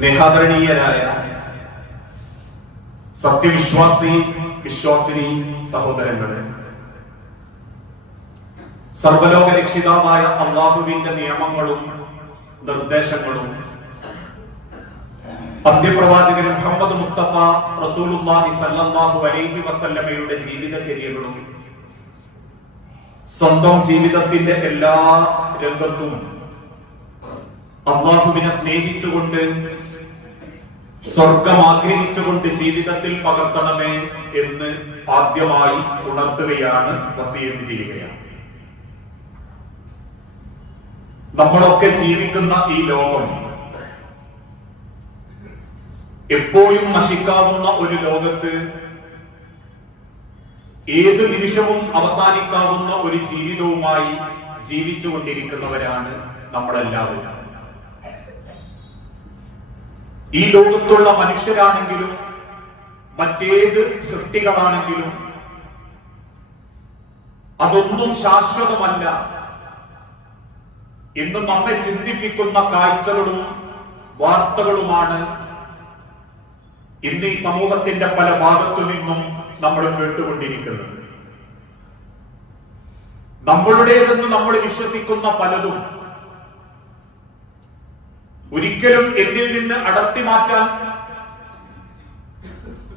സ്നേഹാദരണീയരായ വിശ്വാസിനി സഹോദരങ്ങളെ, സർവലോക രക്ഷിതാവായ അല്ലാഹുവിന്റെ നിയമങ്ങളും നിർദ്ദേശങ്ങളും അന്ത്യപ്രവാചകൻ മുഹമ്മദ് മുസ്തഫ റസൂലുള്ളാഹി സ്വല്ലല്ലാഹു അലൈഹി വസല്ലമയുടെ ജീവിതചര്യകളും സ്വന്തം ജീവിതത്തിന്റെ എല്ലാ രംഗത്തും അല്ലാഹുവിനെ സ്നേഹിച്ചുകൊണ്ട് സ്വർഗം ആഗ്രഹിച്ചുകൊണ്ട് ജീവിതത്തിൽ പകർത്തണമേ എന്ന് ആദ്യമായി ഉണർത്തുകയാണ്, വസിയത്ത് ചെയ്യുകയാണ്. നമ്മളൊക്കെ ജീവിക്കുന്ന ഈ ലോകം എപ്പോഴും നശിക്കാവുന്ന ഒരു ലോകത്ത് ഏത് നിമിഷവും അവസാനിക്കാവുന്ന ഒരു ജീവിതവുമായി ജീവിച്ചുകൊണ്ടിരിക്കുന്നവരാണ് നമ്മളെല്ലാവരും. ഈ ലോകത്തുള്ള മനുഷ്യരാണെങ്കിലും മറ്റേത് സൃഷ്ടികളാണെങ്കിലും അതൊന്നും ശാശ്വതമല്ല എന്ന് നമ്മെ ചിന്തിപ്പിക്കുന്ന കാഴ്ചകളും വാർത്തകളുമാണ് ഇന്ന് ഈ സമൂഹത്തിന്റെ പല ഭാഗത്തു നിന്നും നമ്മൾ കേട്ടുകൊണ്ടിരിക്കുന്നത്. നമ്മളുടേതെന്ന് നമ്മൾ വിശ്വസിക്കുന്ന പലതും ഒരിക്കലും എന്നിൽ നിന്ന് അടർത്തി മാറ്റാൻ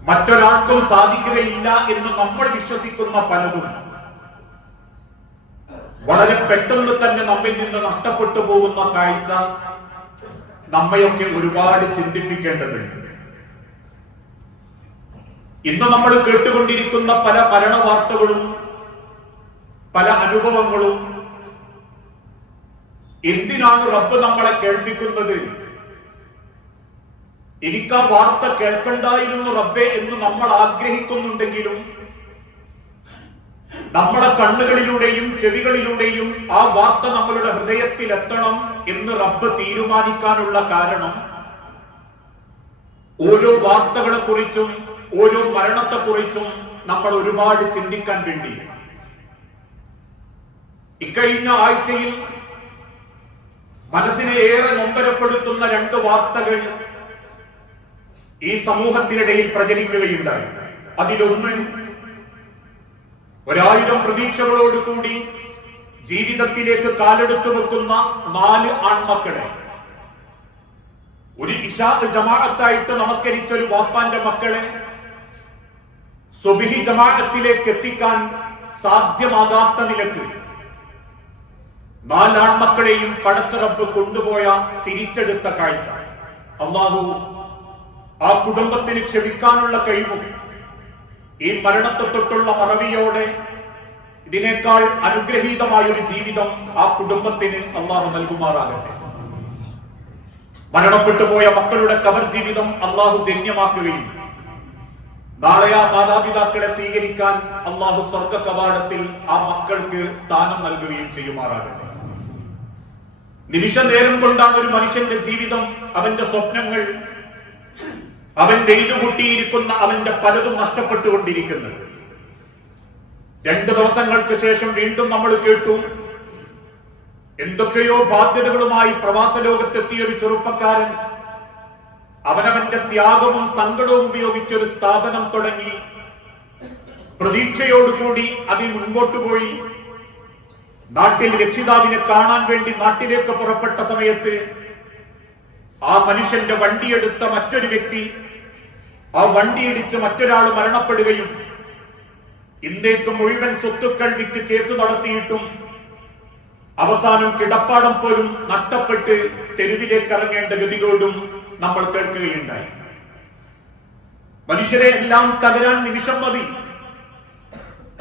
മറ്റൊരാൾക്കും സാധിക്കുകയില്ല എന്ന് നമ്മൾ വിശ്വസിക്കുന്ന പലതും വളരെ പെട്ടെന്ന് തന്നെ നമ്മിൽ നിന്ന് നഷ്ടപ്പെട്ടു പോകുന്ന കാഴ്ച നമ്മയൊക്കെ ഒരുപാട് ചിന്തിപ്പിക്കേണ്ടതുണ്ട്. ഇന്ന് നമ്മൾ കേട്ടുകൊണ്ടിരിക്കുന്ന പല മരണ വാർത്തകളും പല അനുഭവങ്ങളും എന്തിനാണ് റബ്ബ് നമ്മളെ കേൾപ്പിക്കുന്നത്? എനിക്ക് ആ വാർത്ത കേൾക്കണ്ടായിരുന്നു റബ്ബേ എന്ന് നമ്മൾ ആഗ്രഹിക്കുന്നുണ്ടെങ്കിലും നമ്മളെ കണ്ണുകളിലൂടെയും ചെവികളിലൂടെയും ആ വാർത്ത നമ്മളുടെ ഹൃദയത്തിൽ എത്തണം എന്ന് റബ്ബ് തീരുമാനിക്കാനുള്ള കാരണം ഓരോ വാർത്തകളെ കുറിച്ചും ഓരോ മരണത്തെ കുറിച്ചും നമ്മൾ ഒരുപാട് ചിന്തിക്കാൻ വേണ്ടി. ഇക്കഴിഞ്ഞ ആഴ്ചയിൽ മനസ്സിനെ ഏറെ നൊമ്പരപ്പെടുത്തുന്ന രണ്ട് വാർത്തകൾ ഈ സമൂഹത്തിനിടയിൽ പ്രചരിക്കുകയുണ്ടായി. അതിലൊന്ന്, 1000 പ്രതീക്ഷകളോടുകൂടി ജീവിതത്തിലേക്ക് കാലെടുത്തു വെക്കുന്ന 4 ആൺമക്കളെ ഒരു ഇശാ ജമാഅത്തായിട്ട് നമസ്കരിച്ച ഒരു വാപ്പാന്റെ മക്കളെ സുബ്ഹി ജമാഅത്തിലേക്ക് എത്തിക്കാൻ സാധ്യമാകാത്ത നിലക്ക് 4 ആൺമക്കളെയും പടച്ച റബ്ബ് കൊണ്ടുപോയ തിരിച്ചെടുത്ത കാഴ്ച. അല്ലാഹു ആ കുടുംബത്തിന് ക്ഷമിക്കാനുള്ള കഴിവും ഈ മരണത്തെ തൊട്ടുള്ള മറവിയോടെ ഇതിനേക്കാൾ അനുഗ്രഹീതമായ ഒരു ജീവിതം ആ കുടുംബത്തിന് അല്ലാഹു നൽകുമാറാകട്ടെ. മരണപ്പെട്ടു പോയ മക്കളുടെ കബർ ജീവിതം അല്ലാഹു ധന്യമാക്കുകയും നാളെ ആ മാതാപിതാക്കളെ സ്വീകരിക്കാൻ അല്ലാഹു സ്വർഗ കവാടത്തിൽ ആ മക്കൾക്ക് സ്ഥാനം നൽകുകയും ചെയ്യുമാറാകട്ടെ. നിമിഷ നേരം കൊണ്ടാണ് ഒരു മനുഷ്യന്റെ ജീവിതം, അവന്റെ സ്വപ്നങ്ങൾ, അവൻ നെയ്തുകൂട്ടിയിരിക്കുന്ന അവന്റെ പലതും നഷ്ടപ്പെട്ടുകൊണ്ടിരിക്കുന്നത്. 2 ദിവസങ്ങൾക്ക് ശേഷം വീണ്ടും നമ്മൾ കേട്ടു, എന്തൊക്കെയോ ബാധ്യതകളുമായി പ്രവാസ ലോകത്തെത്തിയ ഒരു ചെറുപ്പക്കാരൻ അവനവന്റെ ത്യാഗവും സങ്കടവും ഉപയോഗിച്ച് ഒരു സ്ഥാപനം തുടങ്ങി, പ്രതീക്ഷയോടുകൂടി അതിൽ മുൻപോട്ട് പോയി. നാട്ടിൽ രക്ഷിതാവിനെ കാണാൻ വേണ്ടി നാട്ടിലേക്ക് പുറപ്പെട്ട സമയത്ത് ആ മനുഷ്യന്റെ വണ്ടിയെടുത്ത മറ്റൊരു വ്യക്തി ആ വണ്ടിയിടിച്ച് മറ്റൊരാൾ മരണപ്പെടുകയും ഇന്നേക്ക് മുഴുവൻ സ്വത്തുക്കൾ വിറ്റ് കേസ് നടത്തിയിട്ടും അവസാനം കിടപ്പാടം പോലും നഷ്ടപ്പെട്ട് തെരുവിലേക്ക് ഇറങ്ങേണ്ട ഗതികോടും നമ്മൾ കേൾക്കുകയുണ്ടായി. മനുഷ്യരെ എല്ലാം തകരാൻ നിമിഷം മതി.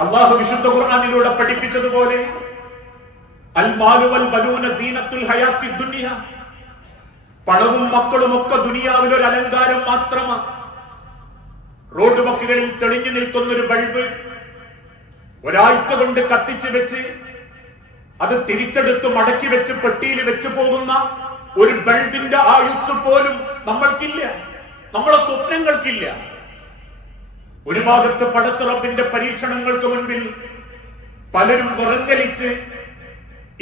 അല്ലാഹു വിശുദ്ധ ഖുർആനിലൂടെ പഠിപ്പിച്ചതുപോലെ അൽ മാലു വൽ ബനൂന സീനത്തുൽ ഹയാത്തി ദുനിയ, പണവും മക്കളും ഒക്കെ ദുനിയാവിൽ ഒരു അലങ്കാരം മാത്രമാണ്. റോഡ് വക്കുകളിൽ തെളിഞ്ഞു നിൽക്കുന്ന ഒരു ബൾബ് ഒരാഴ്ച കൊണ്ട് കത്തിച്ചു വെച്ച് അത് തിരിച്ചെടുത്ത് മടക്കി വെച്ച് പെട്ടിയിൽ വെച്ച് പോകുന്ന ഒരു ബൾബിന്റെ ആയുസ് പോലും നമ്മൾക്കില്ല, നമ്മളെ സ്വപ്നങ്ങൾക്കില്ല. ഒരു ഭാഗത്ത് പടച്ച റബ്ബിന്റെ പരീക്ഷണങ്ങൾക്ക് മുൻപിൽ പലരും വിറങ്ങലിച്ച്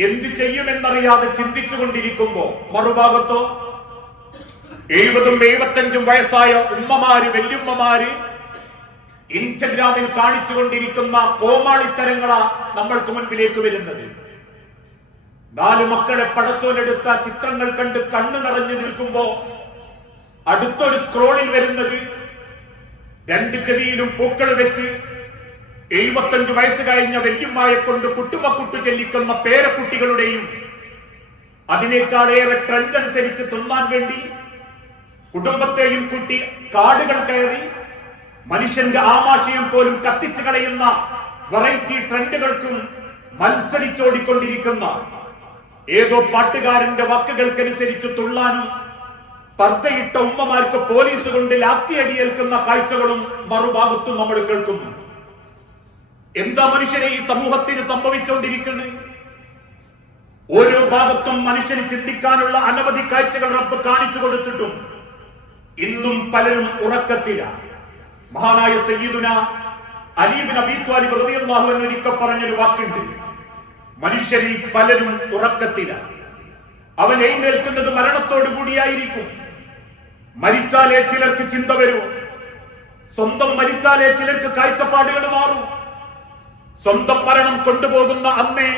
എന്ത് ചെയ്യുമെന്നറിയാതെ ചിന്തിച്ചു കൊണ്ടിരിക്കുമ്പോ, മറുഭാഗത്തോ 70-75 വയസ്സായ ഉമ്മമാര്, വല്യുമ്മമാര് ഇൻസ്റ്റഗ്രാമിൽ കാണിച്ചുകൊണ്ടിരിക്കുന്ന കോമാളിത്തരങ്ങളാ നമ്മൾക്ക് മുൻപിലേക്ക് വരുന്നത്. 4 മക്കളെ പടച്ചോലെടുത്ത ചിത്രങ്ങൾ കണ്ട് കണ്ണു നിറഞ്ഞു നിൽക്കുമ്പോ അടുത്തൊരു സ്ക്രോളിൽ വരുന്നത് 2 ചെവിയിലും പൂക്കൾ വെച്ച് 75 വയസ്സ് കഴിഞ്ഞ വല്യമ്മയെ കൊണ്ട് കുട്ടുമക്കുട്ടു ചെല്ലിക്കുന്ന പേരക്കുട്ടികളുടെയും അതിനേക്കാളേറെ ട്രെൻഡ് അനുസരിച്ച് തിന്നാൻ വേണ്ടി കുടുംബത്തെയും കൂട്ടി കാടുകൾ കയറി മനുഷ്യന്റെ ആമാശയം പോലും കത്തിച്ചു കളയുന്ന വെറൈറ്റി ട്രെൻഡുകൾക്കും മത്സരിച്ചോടിക്കൊണ്ടിരിക്കുന്ന ഏതോ പാട്ടുകാരന്റെ വാക്കുകൾക്കനുസരിച്ച് തുള്ളാനും പർദ്ദയിട്ട ഉമ്മമാർക്ക് പോലീസ് കൊണ്ട് ലാത്തിയടിയേൽക്കുന്ന കാഴ്ചകളും മറുഭാഗത്തും നമ്മൾ കേൾക്കുന്നു. എന്താ മനുഷ്യരെ ഈ സമൂഹത്തിന് സംഭവിച്ചുകൊണ്ടിരിക്കുന്നത്? ഓരോ ഭാഗത്തും മനുഷ്യന് ചിന്തിക്കാനുള്ള അനവധി കാഴ്ചകൾ റബ്ബ് കാണിച്ചു കൊടുത്തിട്ടും ഇന്നും പലരും ഉറക്കത്തിലാണ്. മഹാനായ സയ്യിദുന അലി ഇബ്നു അബീ ത്വാലിബ് റളിയല്ലാഹു അൻഹു ഒരിക്കൽ പറഞ്ഞൊരു വാക്കുണ്ട്, മനുഷ്യരിൽ പലരും ഉറക്കത്തിലാണ്. അവൻ എഴുന്നേൽക്കുന്നത് മരണത്തോടു കൂടിയായിരിക്കും. മരിച്ചാലേ ചിലർക്ക് ചിന്ത വരൂ, സ്വന്തം മരിച്ചാലേ ചിലർക്ക് കാഴ്ചപ്പാടുകൾ മാറും. സ്വന്തം മരണം കൊണ്ടുപോകുന്ന അന്നേ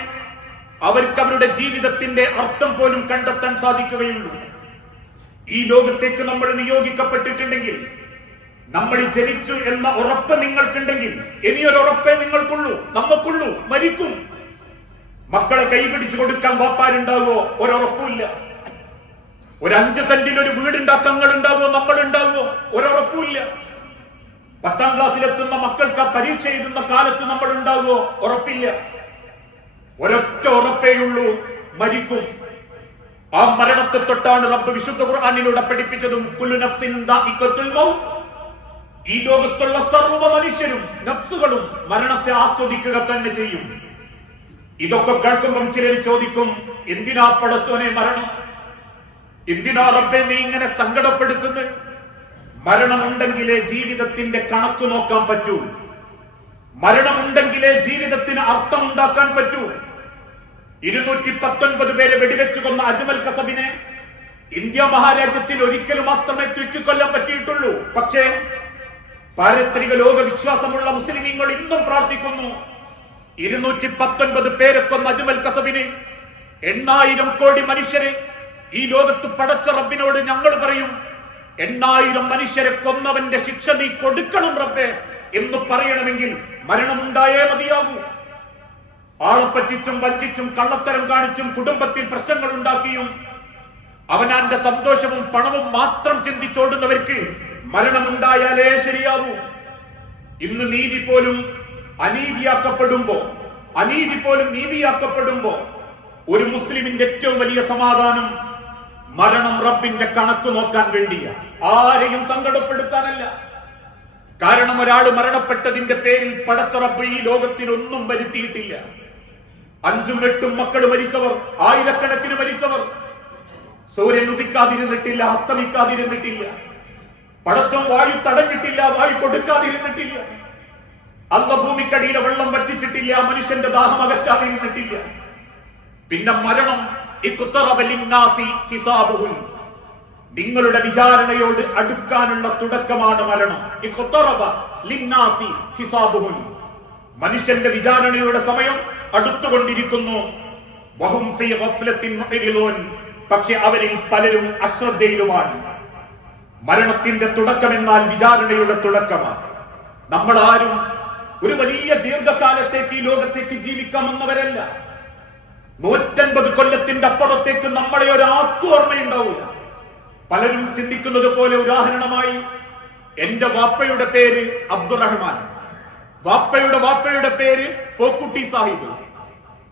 അവർക്ക് അവരുടെ ജീവിതത്തിന്റെ അർത്ഥം പോലും കണ്ടെത്താൻ സാധിക്കുകയുള്ളൂ. ഈ ലോകത്തേക്ക് നമ്മൾ നിയോഗിക്കപ്പെട്ടിട്ടുണ്ടെങ്കിൽ, നമ്മൾ ജനിച്ചു എന്ന ഉറപ്പ് നിങ്ങൾക്കുണ്ടെങ്കിൽ, ഇനിയൊരു ഉറപ്പേ നിങ്ങൾക്കുള്ളൂ, നമുക്കുള്ളൂ, മരിക്കും. മക്കളെ കൈപിടിച്ചു കൊടുക്കാൻ വാപ്പാരുണ്ടാകുമോ? ഒരുറപ്പുമില്ല. ഒരു 5 സെന്റിൽ ഒരു വീടുണ്ടാക്കാൻ ഉണ്ടാകുമോ? നമ്മൾ ഉണ്ടാകുമോ? ഒരുറപ്പുമില്ല. 10ാം ക്ലാസ്സിലെത്തുന്ന മക്കൾക്ക് പരീക്ഷ എഴുതുന്ന കാലത്ത് നമ്മൾ ഉണ്ടാകുമോ? ഉറപ്പില്ല. ഒരൊറ്റ ഉറപ്പേയുള്ളൂ, മരിക്കും. ആ മരണത്തെ തൊട്ടാണ് റബ്ബ് വിശുദ്ധ ഖുർആനിലൂടെ പഠിപ്പിച്ചതും കുല്ലു നഫ്സിൻ ദാഇഖത്തുൽ മൗത്ത്. ഈ ലോകത്തുള്ള സർവ്വ മനുഷ്യരും നഫ്സുകളും മരണത്തെ ആസ്വദിക്കുക തന്നെ ചെയ്യും. ഇതൊക്കെ കേൾക്കുമ്പം ചിലർ ചോദിക്കും, എന്തിനാ പടച്ചോനെ മരണം? എന്തിനാ റബ്ബെ നീ ഇങ്ങനെ സങ്കടപ്പെടുത്തുന്നത്? മരണമുണ്ടെങ്കിലേ ജീവിതത്തിന്റെ കണക്ക് നോക്കാൻ പറ്റൂ. മരണമുണ്ടെങ്കിലേ ജീവിതത്തിന് അർത്ഥമുണ്ടാക്കാൻ പറ്റൂ. 219 പേരെ വെടിവെച്ചു കൊന്ന അജ്മൽ കസബിനെ ഇന്ത്യ മഹാരാജ്യത്തിൽ ഒരിക്കലും മാത്രമേ തൂക്കിക്കൊല്ലാൻ പറ്റിയിട്ടുള്ളൂ. പക്ഷേ പാരത്രിക ലോക വിശ്വാസമുള്ള മുസ്ലിമീങ്ങൾ ഇന്നും പ്രാർത്ഥിക്കുന്നു, 219 പേരെ കൊന്ന അജ്മൽ കസബിന് 8,000 കോടി മനുഷ്യരെ ഈ ലോകത്ത് പടച്ച റബ്ബിനോട് ഞങ്ങൾ പറയും, 8,000 മനുഷ്യരെ കൊന്നവന്റെ ശിക്ഷ നീ കൊടുക്കണം റബ്ബേ എന്ന് പറയണമെങ്കിൽ മരണമുണ്ടായേ മതിയാകൂ. ആളെ പറ്റിച്ചും വഞ്ചിച്ചും കള്ളത്തരം കാണിച്ചും കുടുംബത്തിൽ പ്രശ്നങ്ങൾ ഉണ്ടാക്കിയും അവനാന്റെ സന്തോഷവും പണവും മാത്രം ചിന്തിച്ചോടുന്നവർക്ക് മരണമുണ്ടായാലേ ശരിയാവൂ. ഇന്ന് നീതി പോലും അനീതിയാക്കപ്പെടുമ്പോ, അനീതി പോലും നീതിയാക്കപ്പെടുമ്പോ ഒരു മുസ്ലിമിന്റെ ഏറ്റവും വലിയ സമാധാനം മരണം റബ്ബിന്റെ കണക്ക് നോക്കാൻ വേണ്ടിയാ, ആരെയും സങ്കടപ്പെടുത്താനല്ല. കാരണം ഒരാൾ മരണപ്പെട്ടതിന്റെ പേരിൽ പടച്ച റബ്ബ് ഈ ലോകത്തിനൊന്നും വരുത്തിയിട്ടില്ല. 5ഉം 8ഉം മക്കൾ മരിച്ചവർ, ആയിരക്കണക്കിന് മരിച്ചവർ. സൂര്യൻ ഉദിക്കാതിരുന്നിട്ടില്ല, അസ്തമിക്കാതിരുന്നിട്ടില്ല. പടച്ചം വായു തടഞ്ഞിട്ടില്ല, വായു കൊടുക്കാതിരുന്നിട്ടില്ല. അല്ല ഭൂമിക്കടിയിലെ വെള്ളം വറ്റിച്ചിട്ടില്ല, മനുഷ്യന്റെ ദാഹം അകറ്റാതിരുന്നിട്ടില്ല. പിന്നെ മരണം നിങ്ങളുടെ വിചാരണയോട് അടുക്കാനുള്ള തുടക്കമാണ് മരണം. മനുഷ്യന്റെ വിചാരണയുടെ സമയം അടുത്തുകൊണ്ടിരിക്കുന്നു. പക്ഷെ അവരിൽ പലരും അശ്രദ്ധയിലുമാണ്. മരണത്തിന്റെ തുടക്കമെന്നാൽ വിചാരണയുടെ തുടക്കമാണ്. നമ്മളാരും ഒരു വലിയ ദീർഘകാലത്തേക്ക് ഈ ലോകത്തേക്ക് ജീവിക്കാമെന്നവരല്ല. 150 കൊല്ലത്തിന്റെ അപ്പുറത്തേക്ക് നമ്മളെ ഒരാൾക്കും ഓർമ്മയുണ്ടാവില്ല. പലരും ചിന്തിക്കുന്നത് പോലെ ഉദാഹരണമായി എന്റെ വാപ്പയുടെ പേര് അബ്ദുറഹ്മാൻ, വാപ്പയുടെ പേര് പോക്കുട്ടി സാഹിബ്.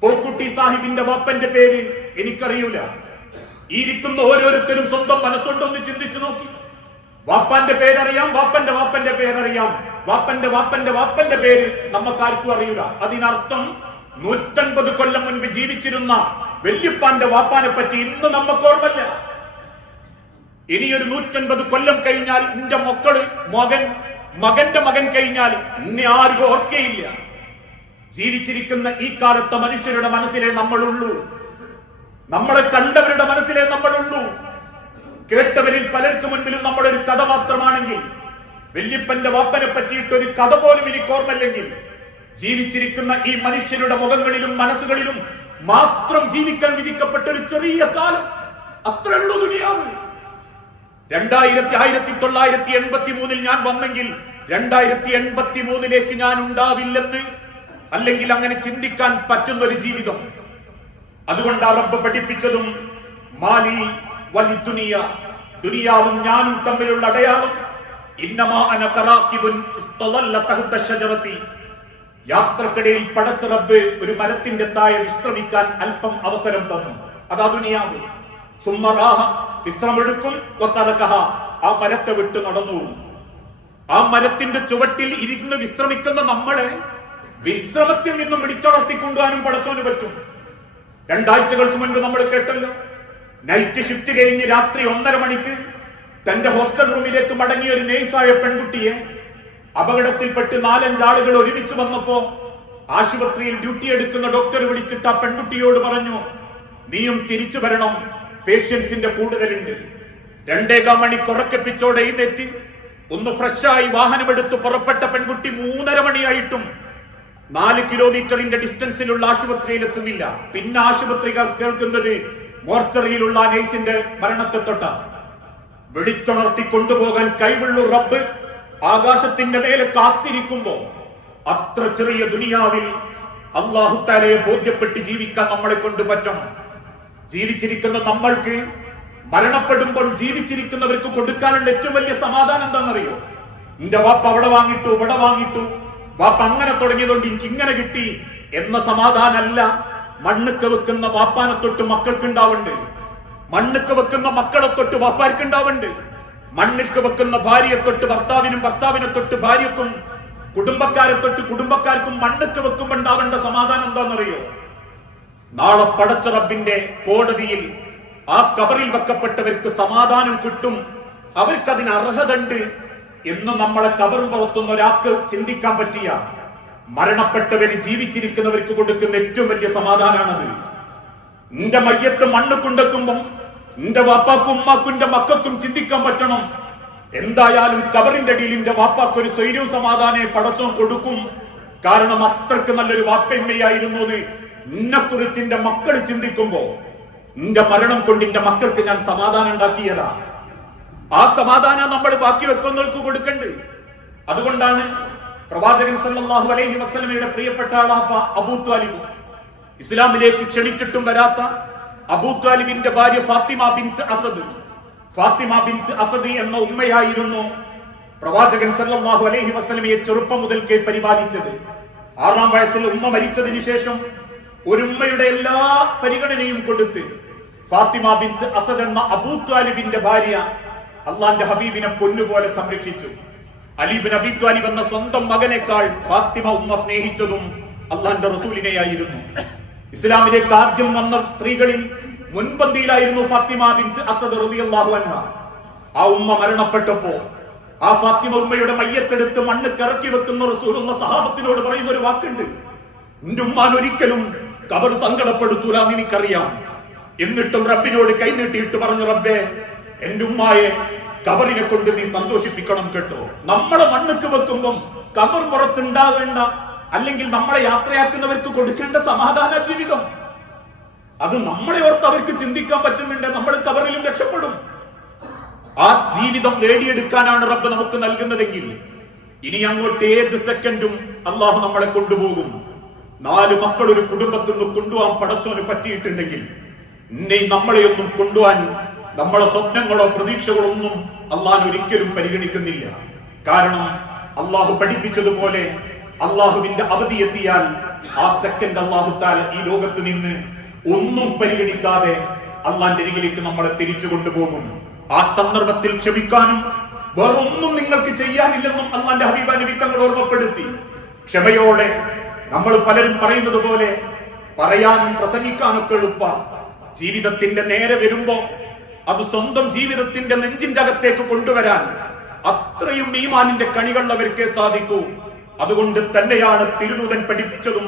പോക്കുട്ടി സാഹിബിന്റെ വാപ്പന്റെ പേര് എനിക്കറിയൂല. ഇരിക്കുന്ന ഓരോരുത്തരും സ്വന്തം മനസ്സുകൊണ്ടൊന്ന് ചിന്തിച്ചു നോക്കി. വാപ്പാന്റെ പേരറിയാം, വാപ്പന്റെ പേരറിയാം, വാപ്പന്റെ പേര് നമുക്കാർക്കും അറിയൂല. അതിനർത്ഥം 150 കൊല്ലം മുൻപ് ജീവിച്ചിരുന്ന വല്യപ്പാന്റെ വാപ്പാനെ പറ്റി ഇന്ന് നമുക്ക് ഓർമ്മല്ല. ഇനിയൊരു 150 കൊല്ലം കഴിഞ്ഞാൽ എന്റെ മകന്റെ മകൻ കഴിഞ്ഞാൽ എന്നെ ആരും ഓർക്കയില്ല. ജീവിച്ചിരിക്കുന്ന ഈ കാലത്തെ മനുഷ്യരുടെ മനസ്സിലെ നമ്മളുള്ളൂ, നമ്മളെ കണ്ടവരുടെ മനസ്സിലെ നമ്മളുള്ളൂ. കേട്ടവരിൽ പലർക്ക് മുൻപിലും നമ്മളൊരു കഥ മാത്രമാണെങ്കിൽ, വല്യപ്പന്റെ വാപ്പനെ പറ്റിയിട്ട് ഒരു കഥ പോലും എനിക്ക് ഓർമ്മല്ലെങ്കിൽ, ജീവിച്ചിരിക്കുന്ന ഈ മനുഷ്യരുടെ മുഖങ്ങളിലും മനസ്സുകളിലും മാത്രം ജീവിക്കാൻ വിധിക്കപ്പെട്ട ഒരു ചെറിയ കാലം, അത്രയുള്ളൂ ദുനിയാവ്. 1983 ഞാൻ വന്നെങ്കിൽ 2083 ഞാൻ ഉണ്ടാവില്ലെന്ന്, അല്ലെങ്കിൽ അങ്ങനെ ചിന്തിക്കാൻ പറ്റുന്ന ഒരു ജീവിതം. അതുകൊണ്ട് റബ്ബ് പഠിപ്പിച്ചതും മാലി വലി ദുനിയ, ദുനിയാവും ഞാനും തമ്മിലുള്ള അടയാളം. ഇന്നമാ അന ഖറാഖിബുൻ ഇസ്തളല്ല തഹ്ത ഷജറതി, യാത്രക്കിടയിൽ പടച്ച റബ്ബ് ഒരു മരത്തിന്റെ താഴെ വിശ്രമിക്കാൻ അല്പം അവസരം തന്നു. അതാ ദുനിയാവ്. സുമ്മറാഹ, വിശ്രമെടുക്കും, വതറകഹ, ആ മരത്തെ വിട്ടു നടന്നു. ആ മരത്തിന്റെ ചുവട്ടിൽ ഇരുന്ന് വിശ്രമിക്കുന്ന നമ്മളെ വിശ്രമത്തിൽ നിന്നും പിടിച്ചടർത്തിക്കൊണ്ടുപോകാനും പടച്ചോന് പറ്റും. 2 ആഴ്ചകൾക്ക് മുൻപ് നമ്മൾ കേട്ടല്ലോ, നൈറ്റ് ഷിഫ്റ്റ് കഴിഞ്ഞ് രാത്രി 1:30 മണിക്ക് തന്റെ ഹോസ്റ്റൽ റൂമിലേക്ക് മടങ്ങിയ ഒരു നേഴ്സായ പെൺകുട്ടിയെ അപകടത്തിൽപ്പെട്ട് 4-5 ആളുകൾ ഒരുമിച്ച് വന്നപ്പോ ആശുപത്രിയിൽ ഡ്യൂട്ടി എടുക്കുന്ന ഡോക്ടർ വിളിച്ചിട്ട് ആ പെൺകുട്ടിയോട് പറഞ്ഞു, നീയും തിരിച്ചു വരണം, പേഷ്യൻസിന്റെ കൂടുതലുണ്ട്. 2.25 മണി കുറക്കപ്പിച്ചോടെ എഴുന്നേറ്റ് ഒന്ന് ഫ്രഷായി വാഹനമെടുത്ത് പുറപ്പെട്ട പെൺകുട്ടി 3:30 മണിയായിട്ടും 4 കിലോമീറ്ററിന്റെ ഡിസ്റ്റൻസിലുള്ള ആശുപത്രിയിൽ എത്തുന്നില്ല. പിന്നെ ആശുപത്രിക്കാർ കേൾക്കുന്നത് മോർച്ചറിയിലുള്ള നഴ്സിന്റെ മരണത്തെ തൊട്ട. വിളിച്ചുണർത്തി കൊണ്ടുപോകാൻ കഴിവുള്ള റബ്ബ് ആകാശത്തിന്റെ മേലെ കാത്തിരിക്കുമ്പോ അത്ര ചെറിയ ദുനിയാവിൽ അല്ലാഹു തആലയെ ബോധ്യപ്പെട്ട് ജീവിക്കാൻ നമ്മളെ കൊണ്ട് പറ്റണം. ജീവിച്ചിരിക്കുന്ന നമ്മൾക്ക് മരണപ്പെടുമ്പോൾ ജീവിച്ചിരിക്കുന്നവർക്ക് കൊടുക്കാനുള്ള ഏറ്റവും വലിയ സമാധാനം എന്താണെന്നറിയോ? എന്റെ വാപ്പ അവിടെ വാങ്ങിട്ടു, ഇവിടെ വാങ്ങിട്ടു, വാപ്പ അങ്ങനെ തുടങ്ങിയതുകൊണ്ട് എനിക്ക് ഇങ്ങനെ കിട്ടി എന്ന സമാധാനമല്ല. മണ്ണുക്ക് വെക്കുന്ന വാപ്പാനെ തൊട്ട് മക്കൾക്ക് ഉണ്ടാവുന്നുണ്ട്, മണ്ണുക്ക് വെക്കുന്ന മക്കളെ തൊട്ട് വാപ്പാർക്ക് ഉണ്ടാവുന്നുണ്ട്, മണ്ണിൽക്ക് വെക്കുന്ന ഭാര്യയെ തൊട്ട് ഭർത്താവിനും, ഭർത്താവിനെ തൊട്ട് ഭാര്യക്കും, കുടുംബക്കാരെ തൊട്ട് കുടുംബക്കാർക്കും മണ്ണുക്ക് വെക്കുമ്പോൾ ഉണ്ടാവേണ്ട സമാധാനം എന്താണെന്നറിയോ? നാളെ പടച്ച റബ്ബിന്റെ കോടതിയിൽ ആ കബറിൽ വെക്കപ്പെട്ടവർക്ക് സമാധാനം കിട്ടും, അവർക്കതിന് അർഹതണ്ട് എന്ന് നമ്മളെ കബറും പുറത്തുന്ന ഒരാൾക്ക് ചിന്തിക്കാൻ പറ്റിയ, മരണപ്പെട്ടവര് ജീവിച്ചിരിക്കുന്നവർക്ക് കൊടുക്കുന്ന ഏറ്റവും വലിയ സമാധാനമാണത്. നിന്റെ മയ്യത്ത് മണ്ണ് കൊണ്ടെക്കുമ്പോ നിന്റെ വാപ്പാക്കും ഉമ്മാക്കും എന്റെ മക്കൾക്കും ചിന്തിക്കാൻ പറ്റണം, എന്തായാലും കബറിന്റെ അടിയിൽ എന്റെ വാപ്പാക്ക് ഒരു സ്വൈര്യവും സമാധാനയെ പടച്ചോൻ കൊടുക്കും. കാരണം അത്രക്ക് നല്ലൊരു വാപ്പയമ്മയായിരുന്നു എന്നെ കുറിച്ച് എന്റെ മക്കൾ ചിന്തിക്കുമ്പോ നിന്റെ മരണം കൊണ്ട് എന്റെ മക്കൾക്ക് ഞാൻ സമാധാനം ഉണ്ടാക്കിയതാ. ആ സമാധാനം നമ്മൾ ബാക്കി വെക്കുന്നവർക്ക് കൊടുക്കണ്ട്. അതുകൊണ്ടാണ് പ്രവാചകൻ സല്ലല്ലാഹു അലൈഹി വസല്ലമയുടെ പ്രിയപ്പെട്ട ആളാപ്പ അബൂ ത്വാലിബ്, ഇസ്ലാമിലേക്ക് ക്ഷണിച്ചിട്ടും വരാത്ത അബൂ ത്വാലിബിന്റെ ഭാര്യ ഫാത്തിമ ബിൻത് അസദ്, ഫാത്തിമ ബിൻത് അസദ് എന്ന ഉമ്മയായിരുന്നു പ്രവാചകൻ സല്ലല്ലാഹു അലൈഹി വസല്ലമയെ ചെറുപ്പം മുതൽക്കേ പരിപാലിച്ചത്. 6-ാം വയസ്സിൽ ഉമ്മ മരിച്ചതിന് ശേഷം ഒരു ഉമ്മയുടെ എല്ലാ പരിഗണനയും കൊടുത്ത് ഫാത്തിമ ബിൻത് അസദ് എന്ന അബൂ ത്വാലിബിന്റെ ഭാര്യ അള്ളാന്റെ ഹബീബിനെ പൊന്നുപോലെ സംരക്ഷിച്ചു. അലി ഇബ്നു അബീ ത്വാലിബ് എന്ന സ്വന്തം മകനേക്കാൾ ഫാത്തിമ ഉമ്മ സ്നേഹിച്ചതും അള്ളാന്റെ റസൂലിനെയായിരുന്നു. ഇസ്ലാമിലേക്ക് ആദ്യം വന്ന സ്ത്രീകളിൽ മുൻപന്തിയിലായിരുന്നു ഫാത്തിമ ബിൻത് അസദ് റളിയല്ലാഹു അൻഹ. ആ ഉമ്മ മരണപ്പെട്ടപ്പോ ആ ഫാത്തിമ ഉമ്മയുടെ മയ്യത്തെടുത്ത് മണ്ണ് കറക്കി വെക്കുന്ന റസൂലുള്ള സഹാബത്തിനോട് പറയുന്ന ഒരു വാക്കുണ്ട്, എന്റെ ഉമ്മാൻ ഒരിക്കലും ഖബർ സങ്കടപ്പെടുത്തൂല എന്ന് എനിക്കറിയാം. എന്നിട്ടും റബ്ബിനോട് കൈനീട്ടിയിട്ട് പറഞ്ഞു, റബ്ബേ എന്റെ ഉമ്മായെ ഖബറിനെ കൊണ്ട് നീ സന്തോഷിപ്പിക്കണം കേട്ടോ. നമ്മളെ മണ്ണുക്ക് വെക്കുമ്പം ഖബർ പുറത്തുണ്ടാകേണ്ട, അല്ലെങ്കിൽ നമ്മളെ യാത്രയാക്കുന്നവർക്ക് കൊടുക്കേണ്ട സമാധാന ജീവിതം, അത് നമ്മളെ ഓർത്ത് അവർക്ക് ചിന്തിക്കാൻ പറ്റുന്നുണ്ട്, നമ്മൾ ഖബറിലും രക്ഷപ്പെടും. ആ ജീവിതം നേടിയെടുക്കാനാണ് റബ്ബ് നമുക്ക് നൽകുന്നതെങ്കിൽ ഇനി അങ്ങോട്ട് ഏത് സെക്കൻഡും അള്ളാഹു നമ്മളെ കൊണ്ടുപോകും. 4 മക്കൾ ഒരു കുടുംബത്തിൽ നിന്ന് കൊണ്ടുപോകാൻ പടച്ചോന് പറ്റിയിട്ടുണ്ടെങ്കിൽ ഇന്നെ നമ്മളെയൊന്നും കൊണ്ടുപോകാൻ നമ്മളെ സ്വപ്നങ്ങളോ പ്രതീക്ഷകളോ ഒന്നും അള്ളാഹു ഒരിക്കലും പരിഗണിക്കുന്നില്ല. കാരണം അള്ളാഹു പഠിപ്പിച്ചതുപോലെ അള്ളാഹുവിന്റെ അവധി എത്തിയാൽ ആ സെക്കൻഡ് അള്ളാഹു തആല ഈ ലോകത്ത് നിന്ന് ഒന്നും പരിഗണിക്കാതെ അള്ളാന്റെ അരികിലേക്ക് നമ്മളെ തിരിച്ചു കൊണ്ടുപോകും. ആ സന്ദർഭത്തിൽ ക്ഷമിക്കാനും വേറൊന്നും നിങ്ങൾക്ക് ചെയ്യാനില്ലെന്നും അള്ളാന്റെ ഹബീബ് നബി തങ്ങൾ ഓർമ്മപ്പെടുത്തി. ക്ഷമയോടെ നമ്മൾ പലരും പറയുന്നത് പോലെ പറയാനും പ്രസംഗിക്കാനൊക്കെ എളുപ്പ, ജീവിതത്തിന്റെ നേരെ വരുമ്പോ അത് സ്വന്തം ജീവിതത്തിന്റെ നെഞ്ചിന്റെ അകത്തേക്ക് കൊണ്ടുവരാൻ അത്രയും ഈമാനിന്റെ കണികളുള്ളവർക്കേ സാധിക്കൂ. അതുകൊണ്ട് തന്നെയാണ് തിരുദൂതൻ പഠിപ്പിച്ചതും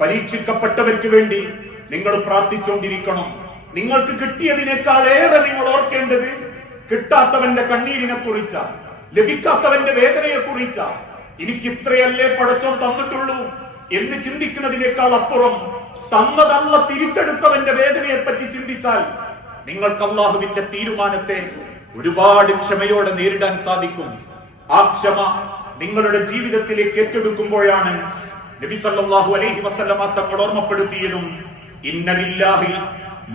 പരീക്ഷിക്കപ്പെട്ടവർക്ക് വേണ്ടി നിങ്ങൾ പ്രാർത്ഥിച്ചുകൊണ്ടിരിക്കണം. നിങ്ങൾക്ക് കിട്ടിയതിനേക്കാൾ ഏറെ നിങ്ങൾ ഓർക്കേണ്ടത് കിട്ടാത്തവന്റെ കണ്ണീരിനെ കുറിച്ച, ലഭിക്കാത്തവന്റെ വേദനയെ കുറിച്ച, എനിക്ക് ഇത്രയല്ലേ പടച്ചോൻ തന്നിട്ടുള്ളൂ എന്ന് ചിന്തിക്കുന്നതിനേക്കാൾ അപ്പുറം തന്നതല്ല തിരിച്ചെടുത്തവന്റെ വേദനയെ പറ്റി ചിന്തിച്ചാൽ നിങ്ങൾക്ക് അള്ളാഹുവിന്റെ തീരുമാനത്തെ ഒരുപാട് ക്ഷമയോടെ നേരിടാൻ സാധിക്കും. ആ ക്ഷമ നിങ്ങളുടെ ജീവിതത്തിലേക്ക് ഏറ്റെടുക്കുമ്പോഴാണ് നബി സല്ലല്ലാഹു അലൈഹി വസല്ലമ തങ്ങൾ ഓർമ്മപ്പെടുത്തിയതും ഇന്നലില്ലാഹി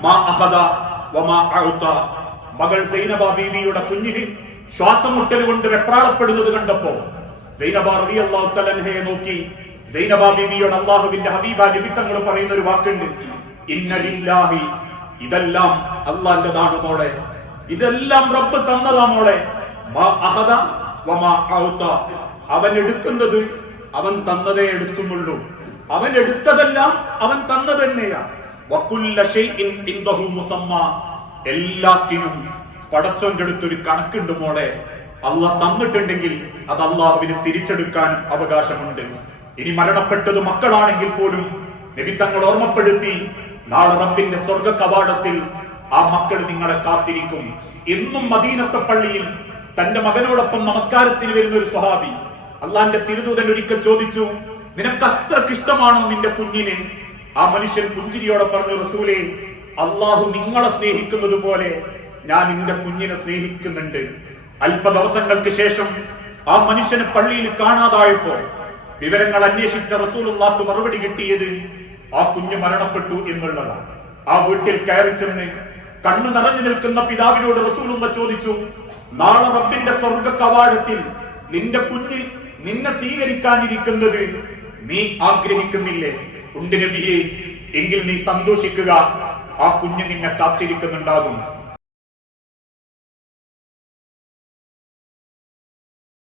മാ അഖദ വമാ അഅത. മകൾ സൈനബ ബീവിയുടെ കുഞ്ഞിന് ശ്വാസം മുട്ടൽ കൊണ്ട് വെപ്രാളപ്പെടുന്നത് കണ്ടപ്പോ സൈനബ റളിയല്ലാഹു തആല അൻഹയെ നോക്കി സൈനബ ബീവിയോട് അല്ലാഹുവിന്റെ ഹബീബ നബി തങ്ങൾ പറയുന്ന ഒരു വാക്കുണ്ട്, ഇന്നലില്ലാഹി, ഇതെല്ലാം അല്ലാഹുവിന്റേതാണ് മോളെ, ഇതെല്ലാം റബ്ബ് തന്നതാ മോളെ. മാ അഖദ വമാ അഅത. അവൻ എടുക്കുന്നത് അവൻ തന്നതേ എടുക്കുന്നുള്ളൂ, അവൻ എടുത്തതെല്ലാം അവൻ തന്നത് തന്നെയാ. വകുല്ല ശൈഇൻ ഇൻദഹു മുസമ്മ. എല്ലാത്തിനും പടച്ചോന്റെ അടുത്തൊരു കണക്കുണ്ട് മോളെ. അള്ളാഹ് തന്നിട്ടുണ്ടെങ്കിൽ അത് അള്ളാഹുവിന് തിരിച്ചെടുക്കാനും അവകാശമുണ്ട്. ഇനി മരണപ്പെട്ടത് മക്കളാണെങ്കിൽ പോലും നബി തങ്ങൾ ഓർമ്മപ്പെടുത്തി, നാളെ റബ്ബിന്റെ സ്വർഗ കവാടത്തിൽ ആ മക്കൾ നിങ്ങളെ കാത്തിരിക്കും. എന്നും മദീനത്തെ പള്ളിയിൽ തന്റെ മകനോടൊപ്പം നമസ്കാരത്തിന് വരുന്ന ഒരു സ്വഹാബി അള്ളാന്റെ തിരുദൂതൻ ഒരിക്കൽ ചോദിച്ചു, നിനക്ക് അത്രക്ക് ഇഷ്ടമാണോ നിന്റെ കുഞ്ഞിനെ? ആ മനുഷ്യൻ പുഞ്ചിരിയോടെ പറഞ്ഞു, റസൂലേ, അള്ളാഹു നിങ്ങളെ സ്നേഹിക്കുന്നത് പോലെ ഞാൻ എന്റെ കുഞ്ഞിനെ സ്നേഹിക്കുന്നുണ്ട്. അല്പ ദിവസങ്ങൾക്ക് ശേഷം ആ മനുഷ്യനെ പള്ളിയിൽ കാണാതായപ്പോ വിവരങ്ങൾ അന്വേഷിച്ച റസൂലുള്ളാഹിക്ക് മറുപടി കിട്ടിയത് ആ കുഞ്ഞ് മരണപ്പെട്ടു എന്നുള്ളതാണ്. ആ വീട്ടിൽ കയറി ചെന്ന് കണ്ണു നിറഞ്ഞു നിൽക്കുന്ന പിതാവിനോട് റസൂലുള്ള ചോദിച്ചു, നാളെ റബ്ബിന്റെ സ്വർഗ കവാടത്തിൽ നിന്റെ കുഞ്ഞ് നിന്നെ സ്വീകരിക്കാനിരിക്കുന്നത് നീ ആഗ്രഹിക്കുന്നില്ലേ? ഉണ്ട് നബിയേ, എങ്കിൽ നീ സന്തോഷിക്കുക, ആ കുഞ്ഞ് നിന്നെ കാത്തിരിക്കുന്നുണ്ടാകും.